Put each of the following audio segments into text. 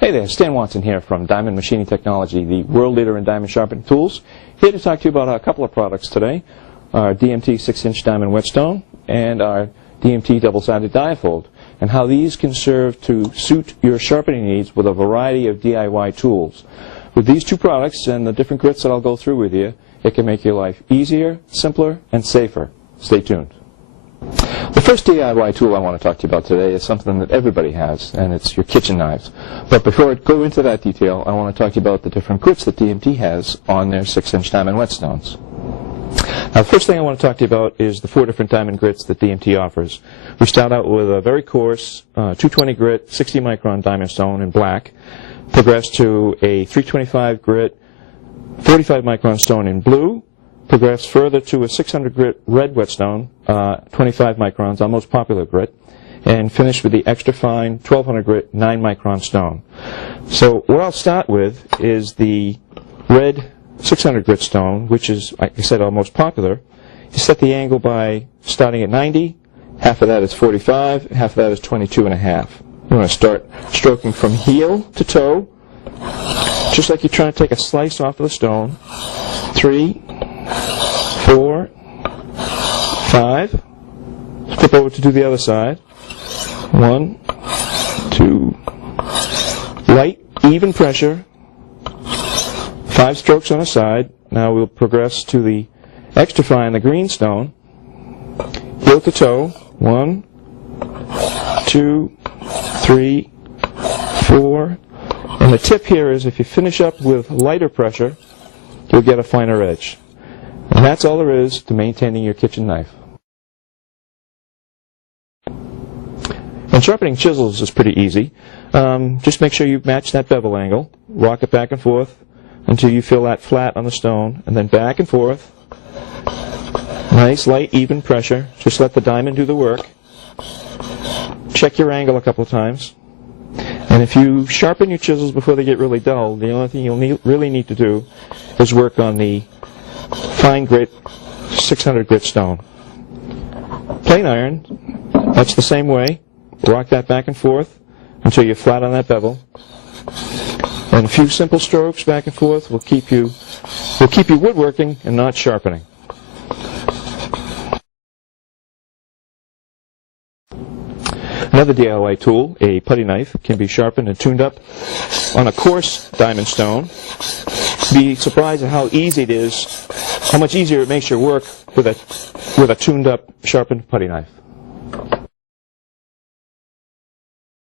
Hey there, Stan Watson here from Diamond Machining Technology, the world leader in diamond sharpening tools. Here to talk to you about a couple of products today, our DMT 6-inch diamond whetstone and our DMT double-sided diafold, and how these can serve to suit your sharpening needs with a variety of DIY tools. With these two products and the different grits that I'll go through with you, it can make your life easier, simpler, and safer. Stay tuned. The first DIY tool I want to talk to you about today is something that everybody has, and it's your kitchen knives. But before I go into that detail, I want to talk to you about the different grits that DMT has on their 6-inch diamond whetstones. Now, the first thing I want to talk to you about is the 4 different diamond grits that DMT offers. We start out with a very coarse 220 grit, 60 micron diamond stone in black, progress to a 325 grit, 45 micron stone in blue, progress further to a 600 grit red whetstone, 25 microns, our most popular grit, and finish with the extra fine 1200 grit 9 micron stone. So what I'll start with is the red 600 grit stone, which is, like I said, our most popular. You set the angle by starting at 90, half of that is 45, half of that is 22 and a half. You want to start stroking from heel to toe, just like you're trying to take a slice off of the stone. 3, 4, 5. Flip over to do the other side. 1, 2. Light, even pressure. 5 strokes on a side. Now we'll progress to the extra fine, the green stone. Heel to toe. 1, 2, 3, 4. And the tip here is if you finish up with lighter pressure, you'll get a finer edge. And that's all there is to maintaining your kitchen knife. And sharpening chisels is pretty easy. Just make sure you match that bevel angle. Rock it back and forth until you feel that flat on the stone, and then back and forth. Nice, light, even pressure. Just let the diamond do the work. Check your angle a couple of times. And if you sharpen your chisels before they get really dull, the only thing you'll really need to do is work on the fine grit 600 grit stone. Plain iron, that's the same way. Rock that back and forth until you're flat on that bevel. And a few simple strokes back and forth will keep you woodworking and not sharpening. Another DIY tool, a putty knife, can be sharpened and tuned up on a coarse diamond stone. Be surprised at how easy it is, how much easier it makes your work with a tuned up, sharpened putty knife.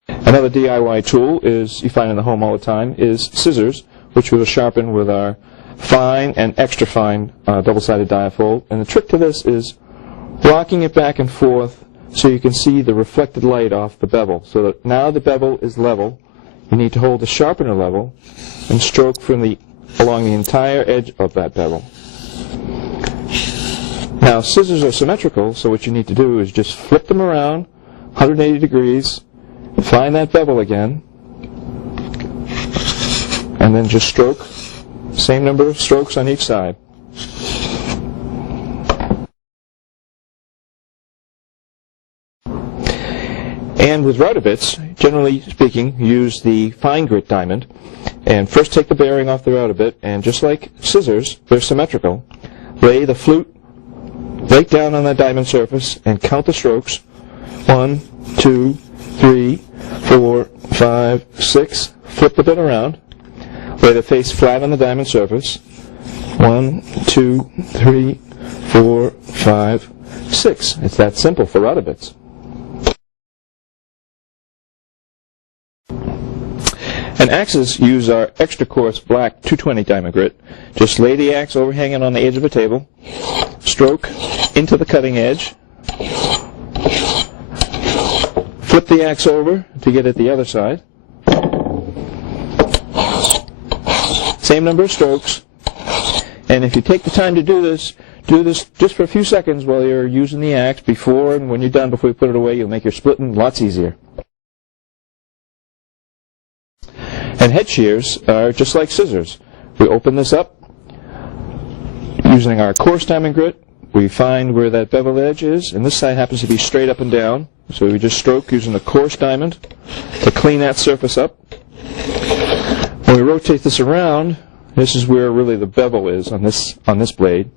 Another DIY tool you find in the home all the time is scissors, which we'll sharpen with our fine and extra fine double-sided diafold. And the trick to this is rocking it back and forth so you can see the reflected light off the bevel. So that now the bevel is level. You need to hold the sharpener level and stroke along the entire edge of that bevel. Now scissors are symmetrical, so what you need to do is just flip them around 180 degrees, find that bevel again, and then just stroke. Same number of strokes on each side. And with router bits, generally speaking, use the fine grit diamond. And first take the bearing off the router bit, and just like scissors, they're symmetrical. Lay the flute right down on that diamond surface and count the strokes. 1, 2, 3, 4, 5, 6. Flip the bit around. Lay the face flat on the diamond surface. 1, 2, 3, 4, 5, 6. It's that simple for router bits. And axes use our extra coarse black 220 diamond grit. Just lay the axe overhanging on the edge of a table, stroke into the cutting edge, flip the axe over to get at the other side. Same number of strokes. And if you take the time to do this just for a few seconds while you're using the axe before and when you're done, before you put it away, you'll make your splitting lots easier. And head shears are just like scissors. We open this up using our coarse diamond grit. We find where that bevel edge is, and this side happens to be straight up and down. So we just stroke using the coarse diamond to clean that surface up. When we rotate this around, this is where really the bevel is on this blade.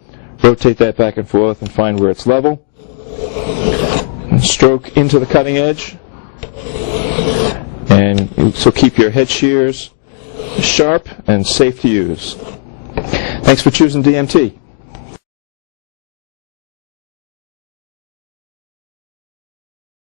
Rotate that back and forth and find where it's level. And stroke into the cutting edge. And so keep your head shears sharp and safe to use. Thanks for choosing DMT.